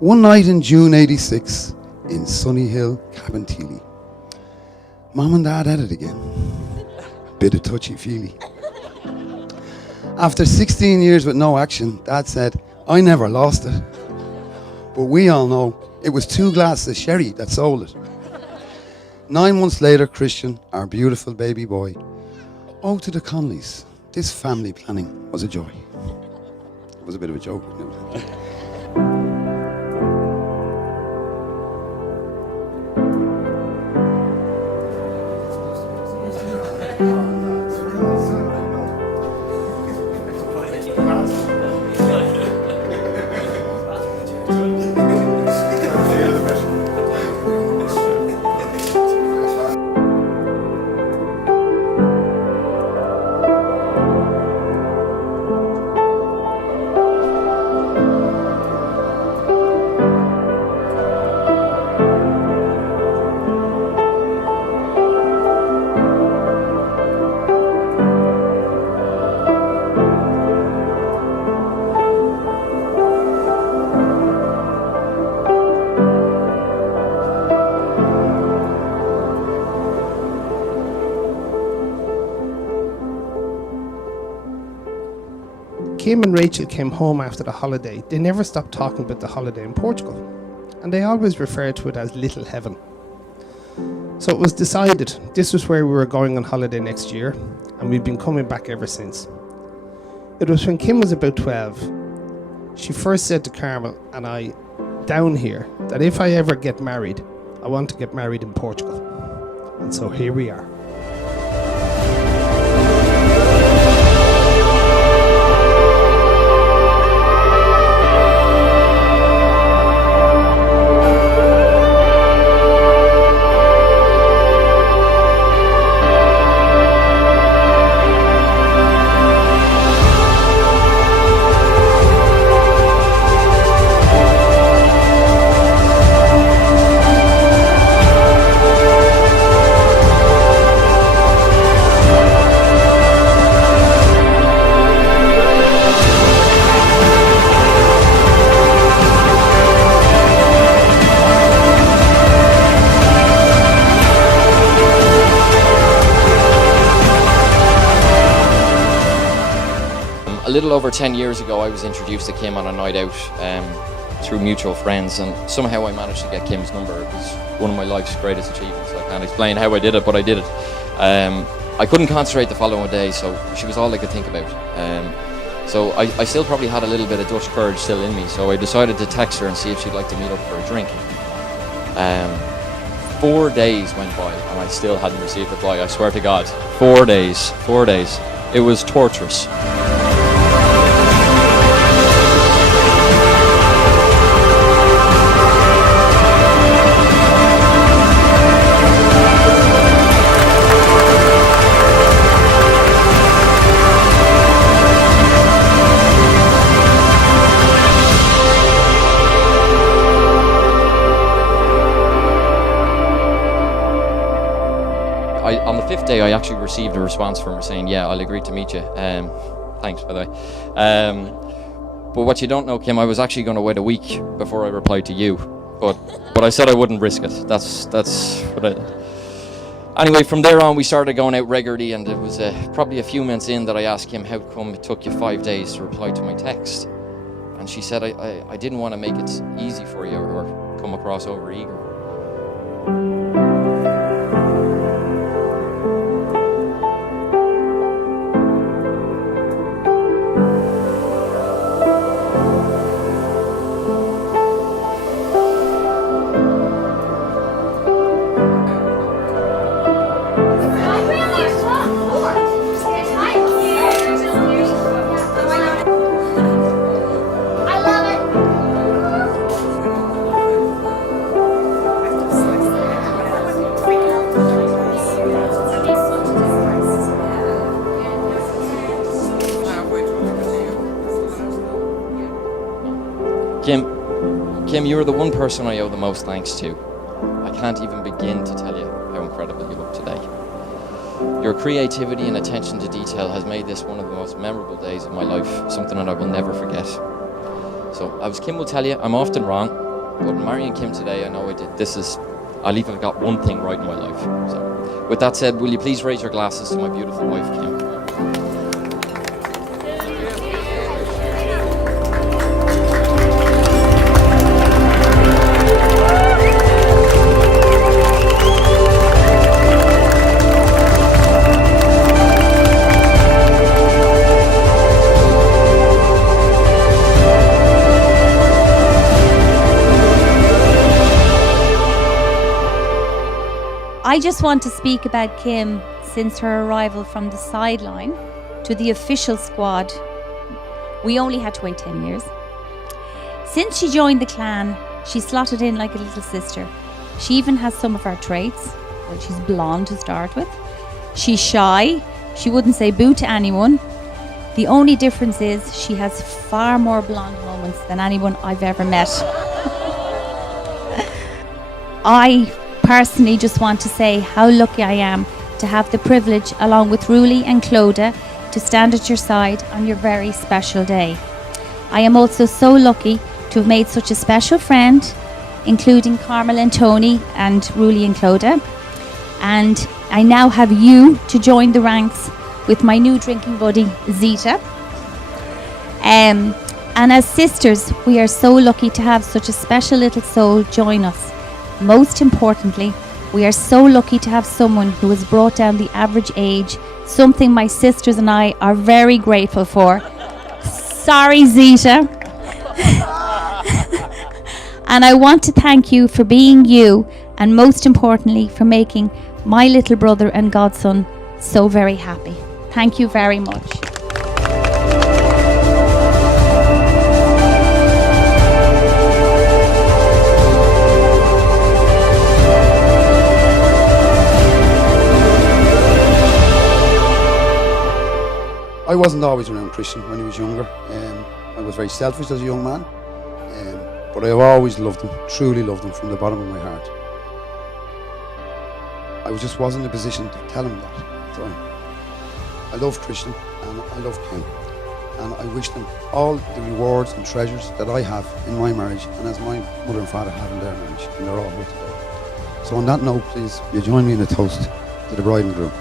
One night in June '86 in Sunny Hill, Cabinteely. Mum and Dad at it again. Bit of touchy-feely. After 16 years with no action, Dad said, I never lost it. But we all know it was 2 glasses of sherry that sold it. 9 months later, Kristin, our beautiful baby boy, oh, to the Conleys, this family planning was a joy. It was a bit of a joke. Kim and Rachel came home after the holiday. They never stopped talking about the holiday in Portugal, and they always referred to it as Little Heaven. So it was decided this was where we were going on holiday next year, and we've been coming back ever since. It was when Kim was about 12. She first said to Carmel and I, down here, that if I ever get married, I want to get married in Portugal. And so here we are. A little over 10 years ago, I was introduced to Kim on a night out through mutual friends, and somehow I managed to get Kim's number. It was one of my life's greatest achievements. I can't explain how I did it, but I did it. I couldn't concentrate the following day, so she was all I could think about. So I still probably had a little bit of Dutch courage still in me, so I decided to text her and see if she'd like to meet up for a drink. 4 days went by and I still hadn't received a reply. I swear to God, 4 days. It was torturous. On the 5th day, I actually received a response from her saying, yeah, I'll agree to meet you. Thanks, by the way. But what you don't know, Kim, I was actually going to wait a week before I replied to you. But I said I wouldn't risk it. That's what I... Anyway, from there on, we started going out regularly, and it was probably a few months in that I asked Kim, how come it took you 5 days to reply to my text? And she said, I didn't want to make it easy for you or come across overeager. Kim, you're the one person I owe the most thanks to. I can't even begin to tell you how incredible you look today. Your creativity and attention to detail has made this one of the most memorable days of my life, something that I will never forget. So, as Kim will tell you, I'm often wrong, But marrying Kim today, I know I'll even got one thing right in my life. So, with that said, will you please raise your glasses to my beautiful wife, Kim? I just want to speak about Kim since her arrival from the sideline to the official squad. We only had to wait 10 years. Since she joined the clan, she slotted in like a little sister. She even has some of our traits. Well, she's blonde to start with. She's shy. She wouldn't say boo to anyone. The only difference is she has far more blonde moments than anyone I've ever met. I personally just want to say how lucky I am to have the privilege, along with Ruli and Clodagh, to stand at your side on your very special day. I am also so lucky to have made such a special friend, including Carmel and Tony and Ruli and Clodagh. And I now have you to join the ranks with my new drinking buddy, Zita. And as sisters, we are so lucky to have such a special little soul join us. Most importantly, we are so lucky to have someone who has brought down the average age, something my sisters and I are very grateful for. Sorry, Zita. And I want to thank you for being you, and most importantly, for making my little brother and godson so very happy. Thank you very much. I wasn't always around Christian when he was younger. I was very selfish as a young man, but I have always loved him, truly loved him from the bottom of my heart. I just wasn't in a position to tell him that. So I love Christian and I love Kim, and I wish them all the rewards and treasures that I have in my marriage and as my mother and father have in their marriage, and they're all here today. So on that note, please, will you join me in a toast to the bride and groom.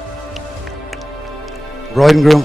Bride and groom.